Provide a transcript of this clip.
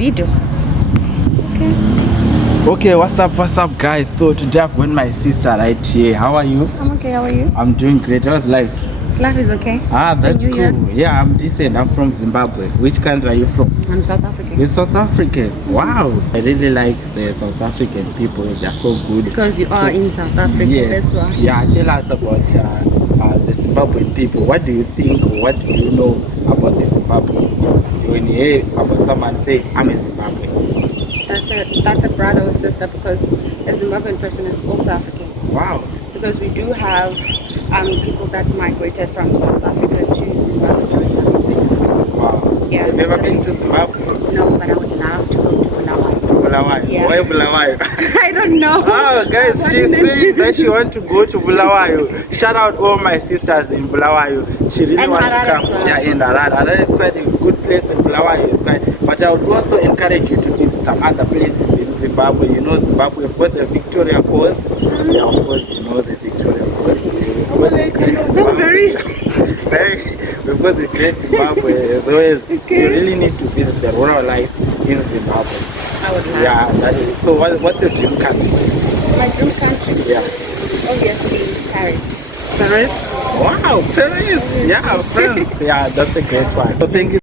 video. Okay, what's up guys? So today I've got my sister right here. How are you? I'm okay, how are you? I'm doing great. How's life? Life is okay. That's cool. Yeah, I'm decent. I'm from Zimbabwe. Which country are you from? I'm South African. You're South African. Wow. I really like the South African people. They're so good. Because you are in South Africa, yes. That's why. Yeah, tell us about the Zimbabwean people. What do you think or what do you know about the Zimbabweans? When you hear about someone say, I'm a Zimbabwean. That's a brother or sister, because a Zimbabwean person is also African. Wow. Because we do have people that migrated from South Africa to Zimbabwe during the 1930s. Wow. Yeah, Have you ever been to Zimbabwe? No, but I would love to go to Bulawayo. Bulawayo? Yeah. Why Bulawayo? I don't know. Oh, guys, she said that she wants to go to Bulawayo. Shout out all my sisters in Bulawayo. She really wants to come. Well. Yeah, in Harare. Harare is quite a good place, and Bulawayo is quite. But I would also encourage you to visit some other places in Zimbabwe. You know, Zimbabwe, we've got the Victoria Falls. Yeah, of course, you know the Victoria Falls. I'm very. We've got the great Zimbabwe as always. You really need to visit the rural life in Zimbabwe. I would love. Yeah, that is. So what's your dream country? My dream country? Yeah. Obviously, Paris. Paris? Wow, Paris! Yeah, France. Yeah, that's a great one. So thank you.